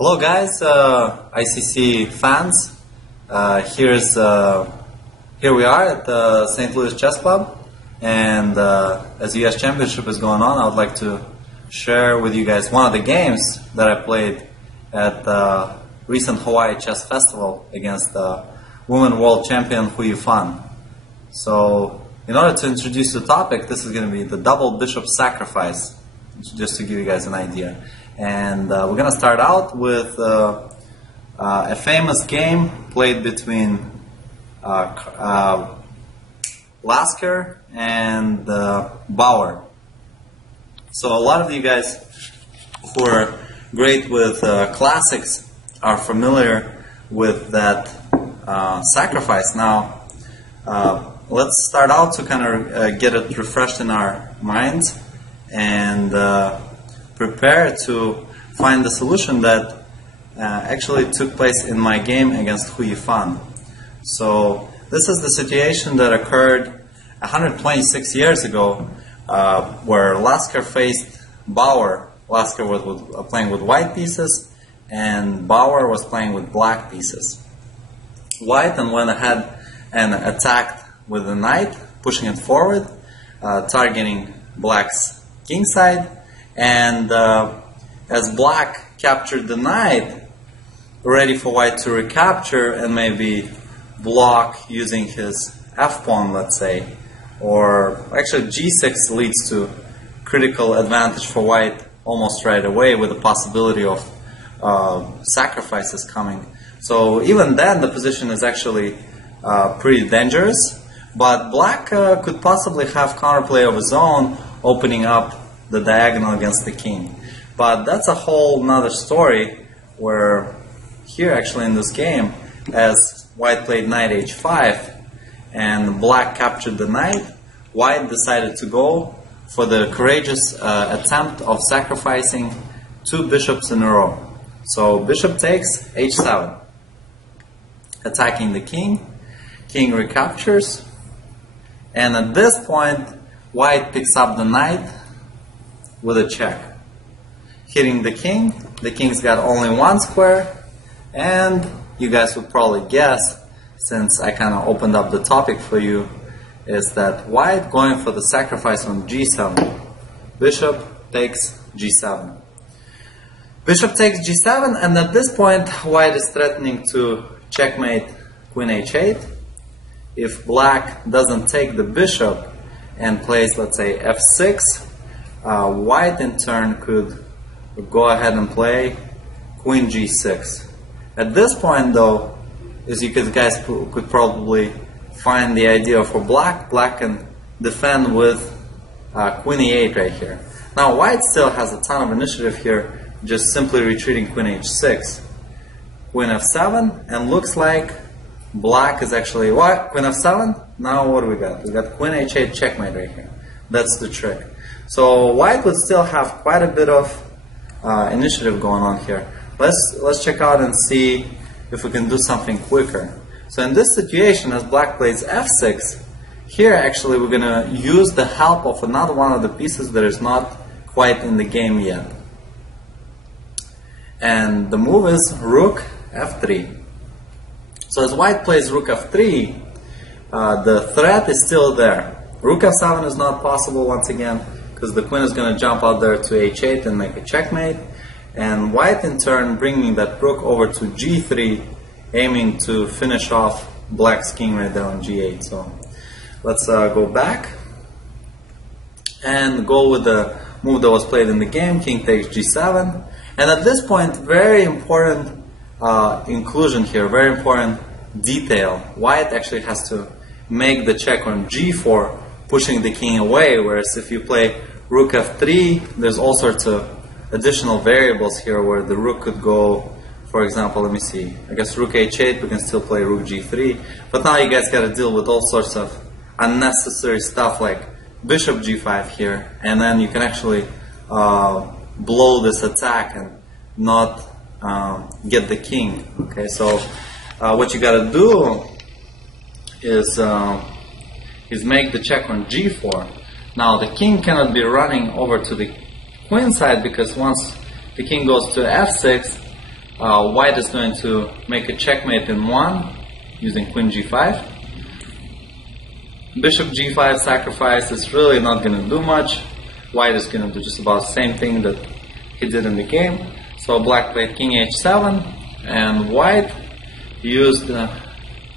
Hello guys, ICC fans. Here we are at the St. Louis Chess Club, and as the US Championship is going on, I would like to share with you guys one of the games that I played at the recent Hawaii Chess Festival against the Women World Champion Hu Yifan. So, in order to introduce the topic, this is going to be the double bishop sacrifice, just to give you guys an idea. And we're going to start out with a famous game played between Lasker and Bauer. So a lot of you guys who are great with classics are familiar with that sacrifice. Now, let's start out to kind of get it refreshed in our minds and prepare to find the solution that actually took place in my game against Hu Yifan. So this is the situation that occurred 126 years ago, where Lasker faced Bauer. Lasker was playing with white pieces, and Bauer was playing with black pieces. White then went ahead and attacked with the knight, pushing it forward, targeting black's king side. And as black captured the knight, ready for white to recapture and maybe block using his f-pawn, let's say, or actually g6 leads to critical advantage for white almost right away with the possibility of sacrifices coming. So even then the position is actually pretty dangerous, but black could possibly have counterplay of his own, opening up the diagonal against the king. But that's a whole nother story, where here actually in this game, as white played knight h5 and black captured the knight, white decided to go for the courageous attempt of sacrificing two bishops in a row. So bishop takes h7, attacking the king, king recaptures, and at this point white picks up the knight with a check, hitting the king. The king's got only one square, and you guys would probably guess, since I kind of opened up the topic for you, is that white going for the sacrifice on g7. Bishop takes g7. Bishop takes g7, and at this point white is threatening to checkmate queen h8. If black doesn't take the bishop and plays, let's say, f6, white in turn could go ahead and play queen g6. At this point though, as you guys could probably find the idea for black can defend with queen e8 right here. Now white still has a ton of initiative here, just simply retreating queen h6. Queen f7, and looks like black is actually, what? Queen f7? Now what do we got? We got queen h8 checkmate right here. That's the trick. So white would still have quite a bit of initiative going on here. Let's check out and see if we can do something quicker. So in this situation, as black plays f6, here actually we're going to use the help of another one of the pieces that is not quite in the game yet. And the move is rook f3. So as white plays rook f3, the threat is still there. Rook f7 is not possible once again, because the queen is going to jump out there to h8 and make a checkmate, and white in turn bringing that rook over to g3, aiming to finish off black's king right there on g8. So let's go back and go with the move that was played in the game. King takes g7, and at this point, very important inclusion here, very important detail. White actually has to make the check on g4, pushing the king away, whereas if you play rook f3, there's all sorts of additional variables here where the rook could go, for example, let me see, I guess rook h8, we can still play rook g3, but now you guys got to deal with all sorts of unnecessary stuff like bishop g5 here, and then you can actually blow this attack and not get the king. Okay, so what you got to do is make the check on g4. Now the king cannot be running over to the queen side, because once the king goes to f6, white is going to make a checkmate in 1 using queen g5. Bishop g5 sacrifice is really not going to do much. White is going to do just about the same thing that he did in the game. So black played king h7, and white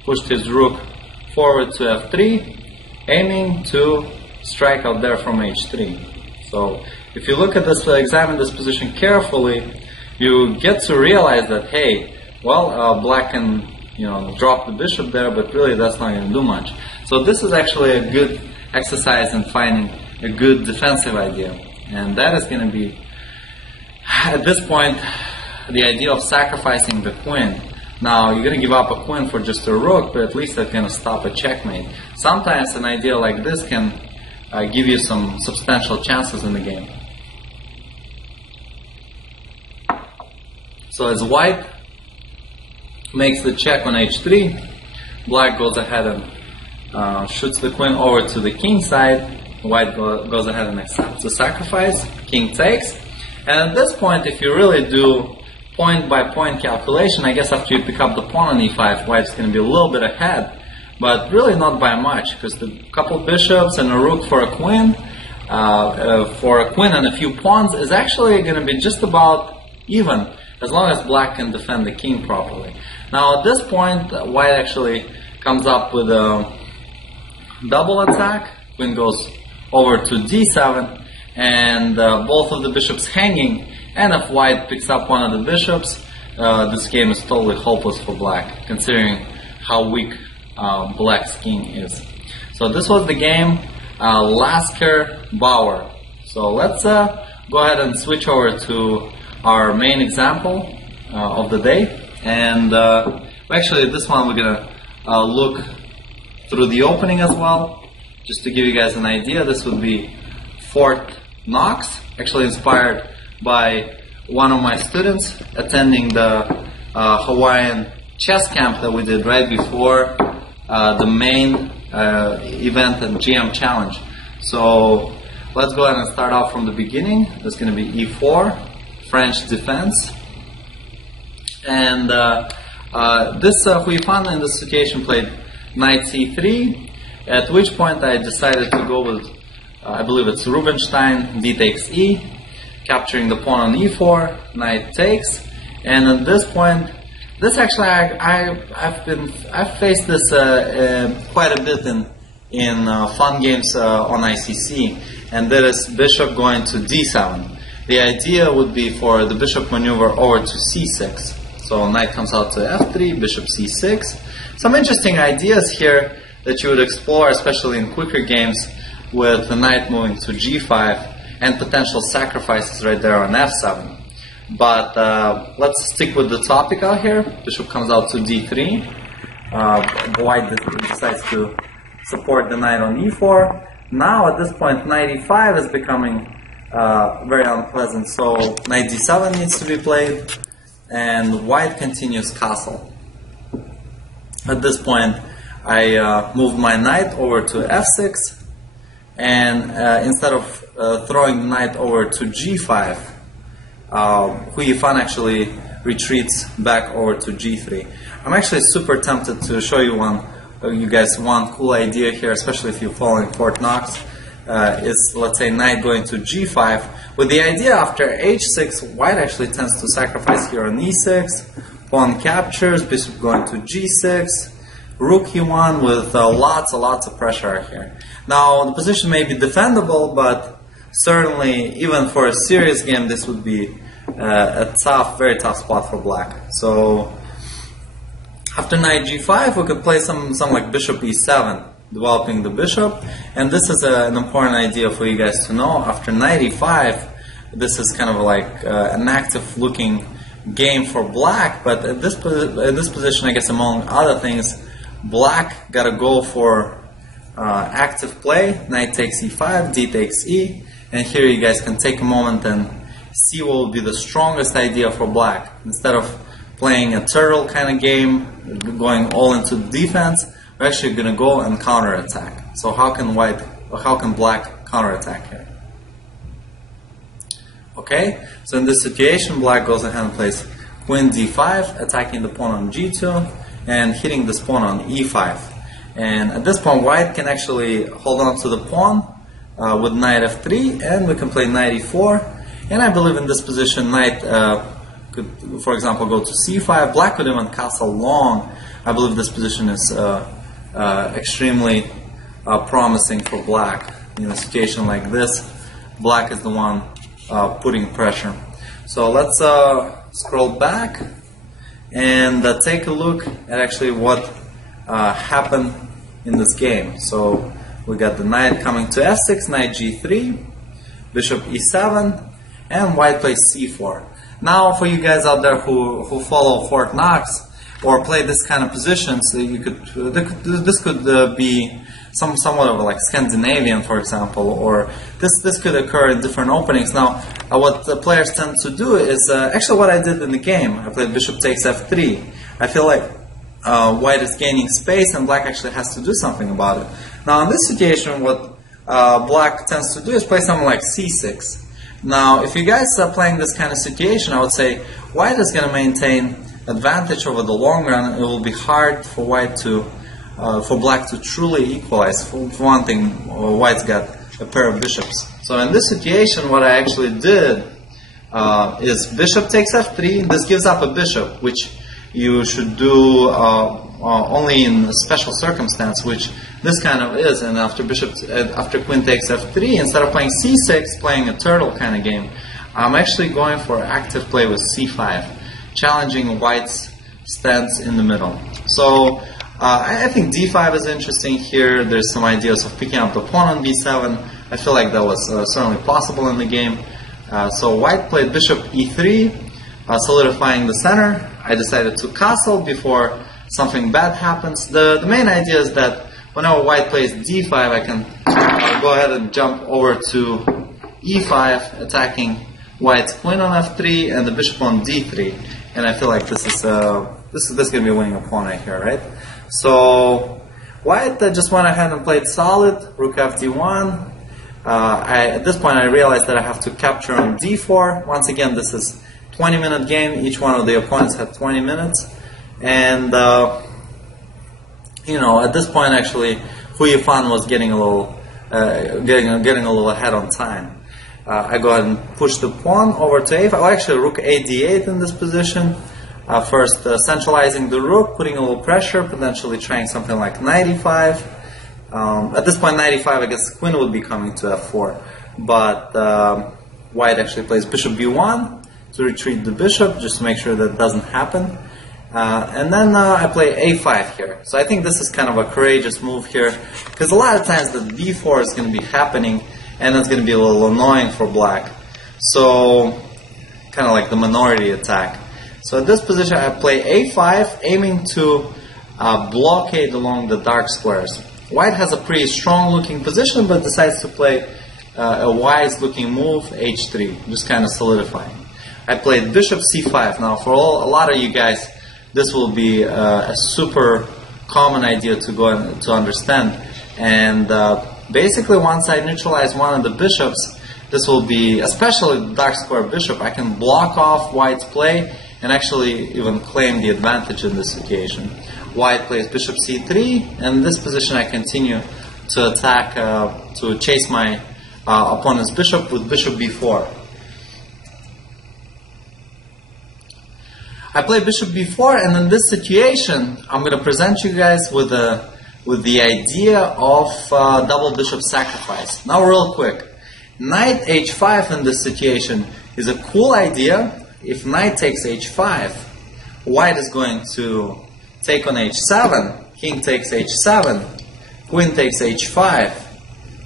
pushed his rook forward to f3, aiming to strike out there from h3. So if you look at this, examine this position carefully, you get to realize that, hey, well, black can drop the bishop there, but really that's not going to do much. So this is actually a good exercise in finding a good defensive idea, and that is going to be, at this point, the idea of sacrificing the queen. Now, you're going to give up a queen for just a rook, but at least that's going to stop a checkmate. Sometimes an idea like this can give you some substantial chances in the game. So as white makes the check on h3, black goes ahead and shoots the queen over to the king side. White goes ahead and accepts the sacrifice. King takes. And at this point, if you really do point-by-point calculation, I guess after you pick up the pawn on e5, white's going to be a little bit ahead, but really not by much, because the couple bishops and a rook for a queen and a few pawns is actually going to be just about even, as long as black can defend the king properly. Now at this point, white actually comes up with a double attack. Queen goes over to d7, and both of the bishops hanging. And if white picks up one of the bishops, this game is totally hopeless for black, considering how weak black's king is. So this was the game, Lasker Bauer. So let's go ahead and switch over to our main example of the day. And actually this one we're going to look through the opening as well. Just to give you guys an idea, this would be Fort Knox, actually inspired by one of my students attending the Hawaiian chess camp that we did right before the main event and GM challenge. So let's go ahead and start off from the beginning. There's going to be e4, French defense. And this Huifan in this situation played knight c3, at which point I decided to go with, I believe it's Rubinstein, d takes e, capturing the pawn on e4, knight takes, and at this point, this actually I've faced this quite a bit in fun games on ICC, and that is bishop going to d7. The idea would be for the bishop maneuver over to c6. So knight comes out to f3, bishop c6. Some interesting ideas here that you would explore, especially in quicker games, with the knight moving to g5 and potential sacrifices right there on f7. But let's stick with the topic out here. Bishop comes out to d3. White decides to support the knight on e4. Now at this point, knight e5 is becoming very unpleasant, so knight d7 needs to be played, and white continues castle. At this point, I moved my knight over to f6, and instead of throwing the knight over to g5, Huifan actually retreats back over to g3. I'm actually super tempted to show you guys one cool idea here, especially if you're following Fort Knox. Is, let's say, knight going to g5, with the idea after h6, white actually tends to sacrifice here on e6, pawn captures, bishop going to g6, rook e1 with lots of pressure here. Now the position may be defendable, but certainly even for a serious game this would be a tough, very tough spot for black. So after knight g5 we could play some like bishop e7, developing the bishop, and this is an important idea for you guys to know. After knight e5, this is kind of like an active looking game for black, but in this position, I guess among other things, black gotta go for active play. Knight takes e5, d takes e, and here you guys can take a moment and see what would be the strongest idea for black. Instead of playing a turtle kind of game, going all into defense, we're actually going to go and counterattack. So how can black counterattack here? Okay, so in this situation, black goes ahead and plays queen d5, attacking the pawn on g2, and hitting this pawn on e5. And at this point, white can actually hold on to the pawn with knight f3, and we can play knight e4. And I believe in this position, knight could, for example, go to c5. Black could even castle long. I believe this position is extremely promising for black. In a situation like this, black is the one putting pressure. So let's scroll back and take a look at actually what happened in this game. So we got the knight coming to f6, knight g3, bishop e7, and white plays c4. Now, for you guys out there who follow Fort Knox or play this kind of positions, you could this could be somewhat of like Scandinavian, for example, or this could occur in different openings. Now, what the players tend to do is actually what I did in the game. I played bishop takes f3. I feel like white is gaining space, and black actually has to do something about it. Now, in this situation, what black tends to do is play something like c6. Now, if you guys are playing this kind of situation, I would say white is going to maintain advantage over the long run. It will be hard for white to, for black to truly equalize. For one thing, white's got a pair of bishops. So in this situation, what I actually did is bishop takes f3. This gives up a bishop, which you should do only in a special circumstance, which this kind of is. And after after queen takes f3, instead of playing c6, playing a turtle kind of game, I'm actually going for active play with c5, challenging white's stance in the middle. So I think d5 is interesting here. There's some ideas of picking up the pawn on b7. I feel like that was certainly possible in the game. So white played bishop e3, solidifying the center. I decided to castle before something bad happens. The main idea is that whenever white plays d5, I can go ahead and jump over to e5, attacking white's queen on f3 and the bishop on d3. And I feel like this is going to be winning a pawn right here, right? So white just went ahead and played solid, rook fd1. At this point, I realized that I have to capture on d4. Once again, this is 20-minute game. Each one of the opponents had 20 minutes. And, you know, at this point, actually, Hu Yifan was getting a little ahead on time. I go ahead and push the pawn over to a5. Oh, actually, rook a d8 in this position. First, centralizing the rook, putting a little pressure, potentially trying something like knight e5. At this point, knight e5, I guess queen would be coming to f4. But white actually plays bishop b1 to retreat the bishop, just to make sure that doesn't happen. And then I play a5 here. So I think this is kind of a courageous move here, because a lot of times the b4 is going to be happening, and it's going to be a little annoying for black. So, kind of like the minority attack. So at this position, I play a5, aiming to blockade along the dark squares. White has a pretty strong-looking position, but decides to play a wise-looking move, h3, just kind of solidifying. I played bishop c5. Now, for a lot of you guys, this will be a super common idea to go and to understand. And basically, once I neutralize one of the bishops, this will be, especially the dark square bishop, I can block off white's play and actually even claim the advantage in this situation. White plays bishop c3, and in this position I continue to attack, to chase my opponent's bishop with bishop b4. I play bishop b4, and in this situation, I'm going to present you guys with the idea of double bishop sacrifice. Now, real quick, knight h5 in this situation is a cool idea. If knight takes h5, white is going to take on h7, king takes h7, queen takes h5,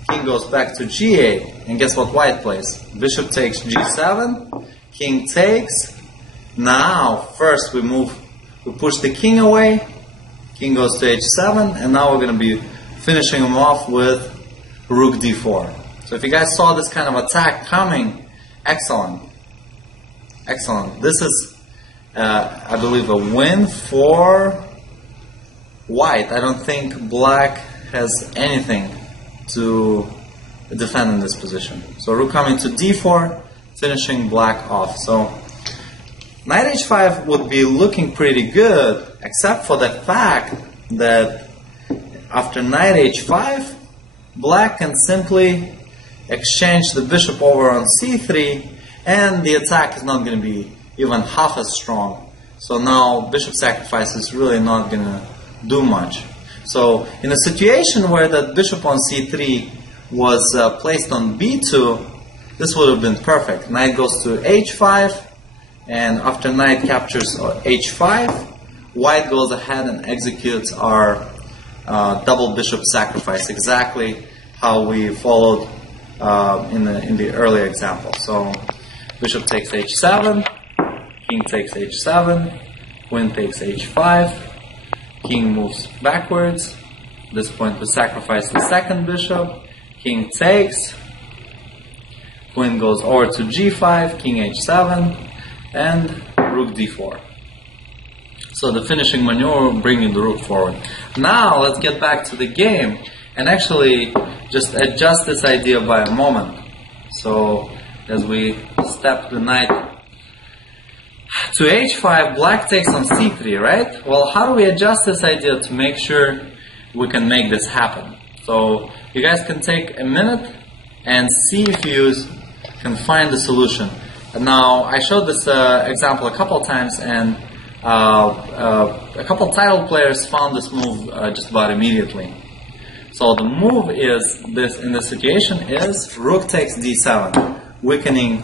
king goes back to g8, and guess what white plays? Bishop takes g7, king takes. Now, first we push the king away, king goes to h7, and now we're going to be finishing him off with rook d4. So if you guys saw this kind of attack coming, excellent. Excellent. This is, I believe, a win for white. I don't think black has anything to defend in this position. So rook coming to d4, finishing black off. So knight h5 would be looking pretty good, except for the fact that after knight h5, black can simply exchange the bishop over on c3, and the attack is not going to be even half as strong. So now bishop sacrifice is really not going to do much. So in a situation where that bishop on c3 was placed on b2, this would have been perfect. Knight goes to h5, and after knight captures h5, white goes ahead and executes our double bishop sacrifice, exactly how we followed in the earlier example. So bishop takes h7, king takes h7, queen takes h5, king moves backwards. At this point we sacrifice the second bishop, king takes, queen goes over to g5, king h7, and rook d4. So the finishing maneuver, bringing the rook forward. Now let's get back to the game and actually just adjust this idea by a moment. So as we step the knight to h5, black takes on c3, right? Well, how do we adjust this idea to make sure we can make this happen? So you guys can take a minute and see if you can find the solution. Now, I showed this example a couple times, and a couple title players found this move just about immediately. So the move is this in this situation is rook takes d7, weakening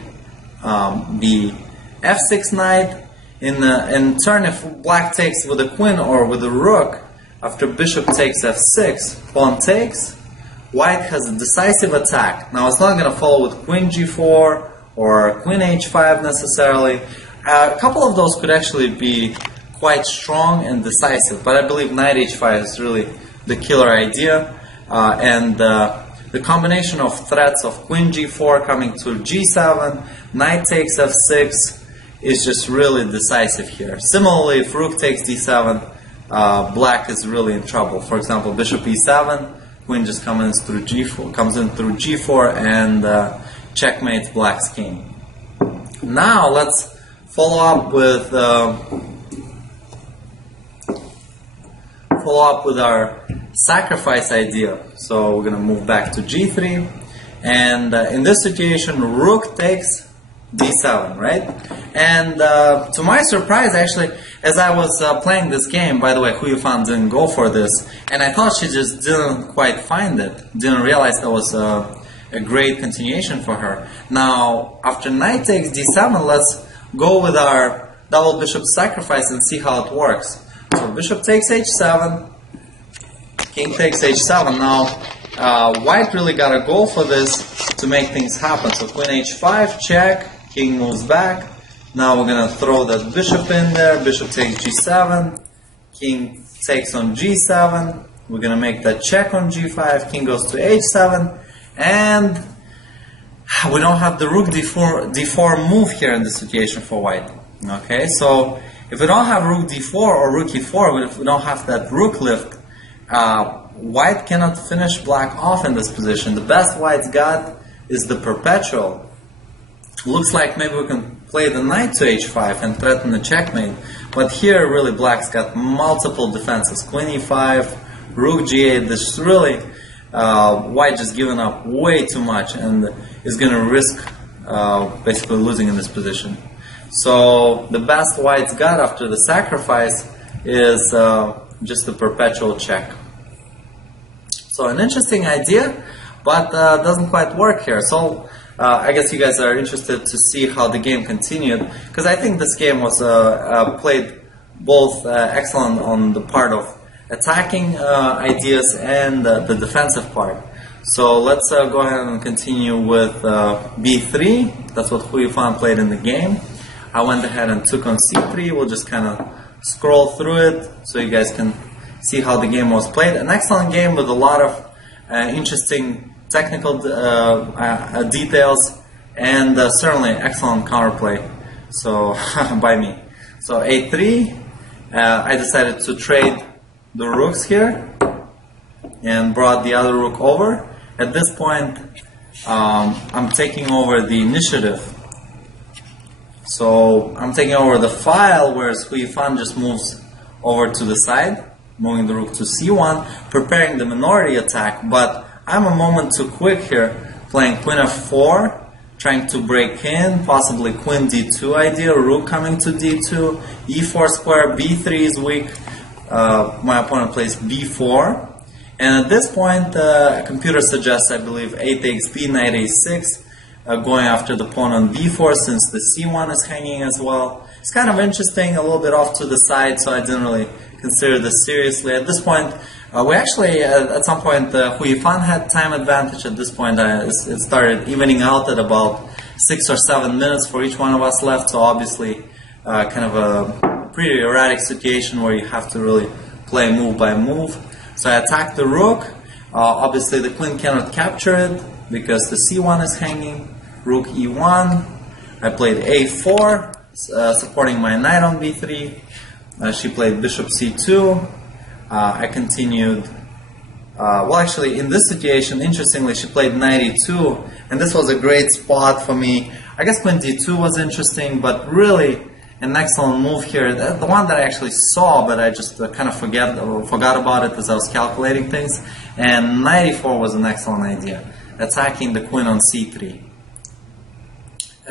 the f6 knight. In turn, if black takes with a queen or with a rook, after bishop takes f6, pawn takes, white has a decisive attack. Now it's not going to follow with queen g4 or queen h5 necessarily. A couple of those could actually be quite strong and decisive, but I believe knight h5 is really the killer idea. The combination of threats of queen g4 coming to g7, knight takes f6 is just really decisive here. Similarly, if rook takes d7, black is really in trouble. For example, bishop e7, queen just comes in through g4 and checkmates black's king. Now let's follow up with our sacrifice idea. So we're going to move back to g3, and in this situation, rook takes d7, right? And to my surprise, actually, as I was playing this game, by the way, Huyufan didn't go for this, and I thought she just didn't quite find it, didn't realize that was a great continuation for her. Now, after knight takes d7, let's go with our double bishop sacrifice and see how it works. So bishop takes h7, king takes h7. Now, white really got to go for this to make things happen. So queen h5, check, king moves back. Now we're going to throw that bishop in there. Bishop takes g7, king takes on g7. We're going to make that check on g5, king goes to h7, and we don't have the rook d4 move here in this situation for white. Okay, so if we don't have rook d4 or rook e4, if we don't have that rook lift, white cannot finish black off in this position. The best white's got is the perpetual. Looks like maybe we can play the knight to h5 and threaten the checkmate, but here really black's got multiple defenses. Queen e5, rook g8. This is really white just giving up way too much and is going to risk basically losing in this position. So the best white's got after the sacrifice is just the perpetual check. So an interesting idea, but doesn't quite work here. So I guess you guys are interested to see how the game continued, because I think this game was played both excellent on the part of attacking ideas and the defensive part. So let's go ahead and continue with b3. That's what Huyufan played in the game. I went ahead and took on c3. We'll just kind of scroll through it so you guys can see how the game was played. An excellent game with a lot of interesting technical details and certainly excellent counterplay. So by me. So a3. I decided to trade the rooks here and brought the other rook over. At this point, I'm taking over the initiative. So I'm taking over the file, whereas Hu Yifan just moves over to the side, moving the rook to c1, preparing the minority attack. But I'm a moment too quick here, playing queen f4, trying to break in, possibly queen d2 idea, rook coming to d2, e4 square, b3 is weak, my opponent plays b4, and at this point the computer suggests, I believe, a takes b, knight a6, going after the pawn on b4 since the c1 is hanging as well. It's kind of interesting, a little bit off to the side, so I didn't really consider this seriously. At this point, we actually, at some point, Hu Yifan had time advantage. At this point, it started evening out at about 6 or 7 minutes for each one of us left, so obviously kind of a pretty erratic situation where you have to really play move by move. So I attacked the rook. Obviously, the queen cannot capture it because the c1 is hanging. Rook e1. I played a4, supporting my knight on b3. She played bishop c2. I continued, well actually in this situation, interestingly, she played knight e2, and this was a great spot for me. I guess queen d2 was interesting, but really an excellent move here. The one that I actually saw, but I just kind of forgot about it as I was calculating things. And knight e4 was an excellent idea, attacking the queen on c3.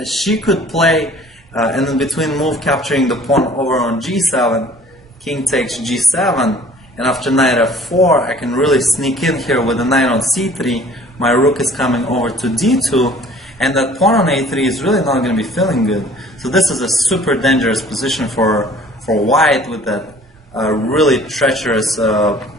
She could play, and in between move, capturing the pawn over on g7, king takes g7, and after knight f4, I can really sneak in here with the knight on c3. My rook is coming over to d2, and that pawn on a3 is really not going to be feeling good. So this is a super dangerous position for white, with that really treacherous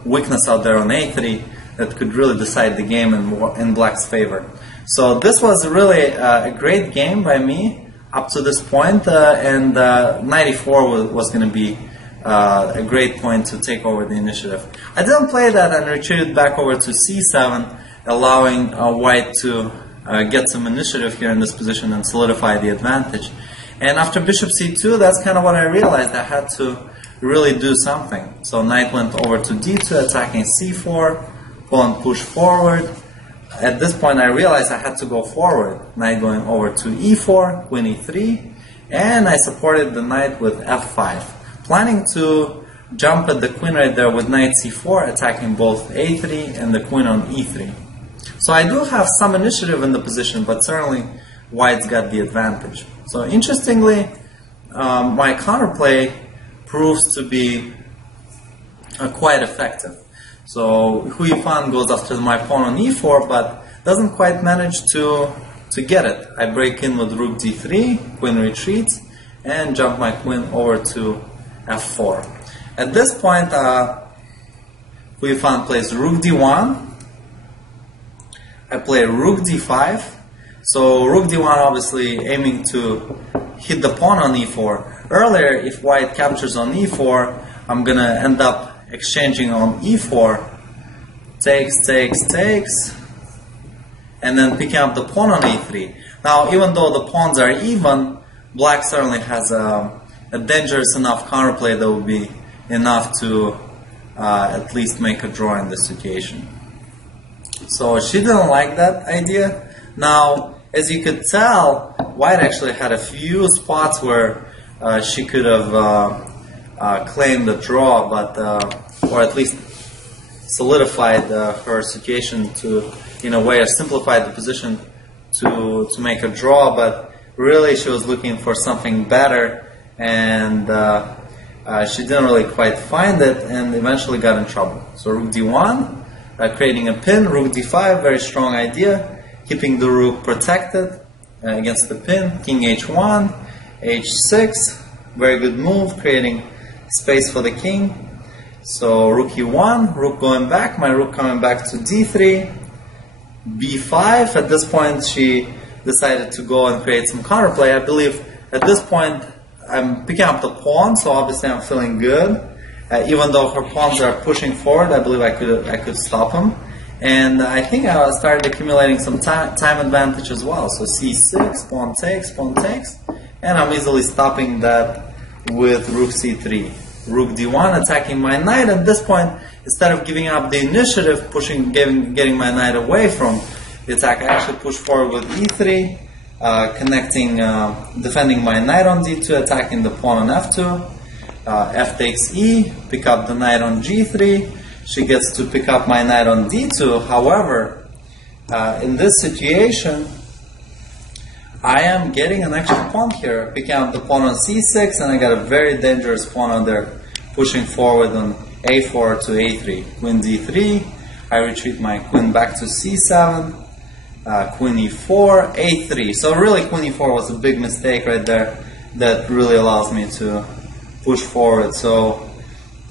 weakness out there on a3 that could really decide the game in black's favor. So this was really a great game by me up to this point, and knight e4 was going to be a great point to take over the initiative. I didn't play that and retreated back over to c7, allowing white to get some initiative here in this position and solidify the advantage. And after bishop c2, that's kind of what I realized. I had to really do something. So knight went over to d2, attacking c4, pawn push forward. At this point, I realized I had to go forward. Knight going over to e4, queen e3, and I supported the knight with f5. Planning to jump at the queen right there with knight c4, attacking both a3 and the queen on e3. So I do have some initiative in the position, but certainly white's got the advantage. So interestingly, my counterplay proves to be quite effective. So Hu Yifan goes after my pawn on e4, but doesn't quite manage to get it. I break in with rook d3, queen retreats, and jump my queen over to f4. At this point, Hu Yifan plays rook d1. I play rook d5. So rook d1 obviously aiming to hit the pawn on e4. Earlier, if white captures on e4, I'm going to end up exchanging on e4, takes, takes, takes, and then picking up the pawn on a3. Now, even though the pawns are even, black certainly has a dangerous enough counterplay that will be enough to at least make a draw in this situation. So she didn't like that idea. Now, as you could tell, white actually had a few spots where she could have claimed the draw, but or at least solidified her situation to, in a way, or simplified the position to make a draw. But really, she was looking for something better, and she didn't really quite find it, and eventually got in trouble. So rook d1, creating a pin. Rook d5, very strong idea, keeping the rook protected against the pin. King h1, h6, very good move, creating space for the king. So rook e1, rook going back, my rook coming back to d3, b5. At this point, she decided to go and create some counterplay. I believe at this point I'm picking up the pawn, so obviously I'm feeling good. Even though her pawns are pushing forward, I believe I could stop them. And I think I started accumulating some time advantage as well. So c6, pawn takes, and I'm easily stopping that with rook c3. Rook d1, attacking my knight. At this point, instead of giving up the initiative, getting my knight away from the attack, I actually push forward with e3, connecting, defending my knight on d2, attacking the pawn on f2. F takes e, pick up the knight on g3. She gets to pick up my knight on d2. However, in this situation, I am getting an extra pawn here, picking up the pawn on c6, and I got a very dangerous pawn on there, pushing forward on a4 to a3. Queen d3, I retreat my queen back to c7, queen e4, a3. So really queen e4 was a big mistake right there that really allows me to push forward. So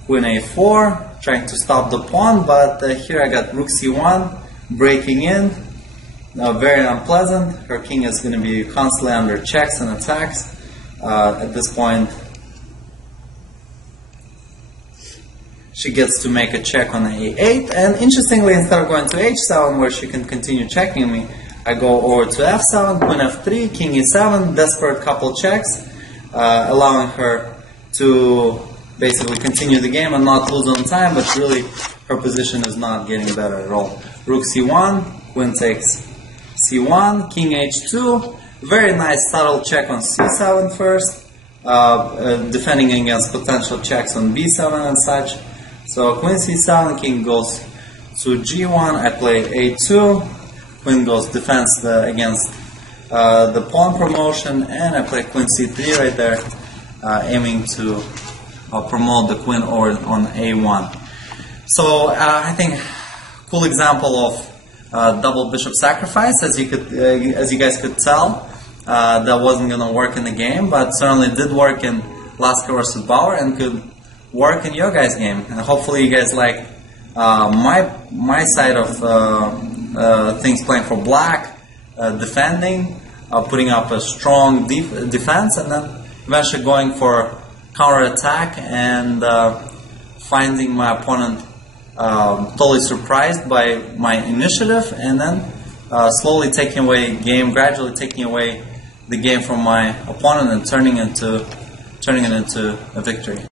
queen a4, trying to stop the pawn, but here I got rook c1, breaking in. Very unpleasant. Her king is going to be constantly under checks and attacks. At this point, she gets to make a check on a8, and interestingly, instead of going to h7 where she can continue checking me, I go over to f7, queen f3, king e7, desperate couple checks, allowing her to basically continue the game and not lose on time, but really her position is not getting better at all. Rook c1, queen takes c1, king h2, very nice subtle check on c7 first, defending against potential checks on b7 and such. So queen c7, king goes to g1, I play a2, queen goes defense against the pawn promotion, and I play queen c3 right there, aiming to promote the queen over on a1. So I think cool example of double bishop sacrifice, as you guys could tell, that wasn't going to work in the game, but certainly did work in Lasker versus Bauer and could work in your guys' game. And hopefully you guys like my side of things playing for black, defending, putting up a strong defense, and then eventually going for counter-attack and finding my opponent totally surprised by my initiative, and then slowly taking away gradually taking away the game from my opponent and turning it into a victory.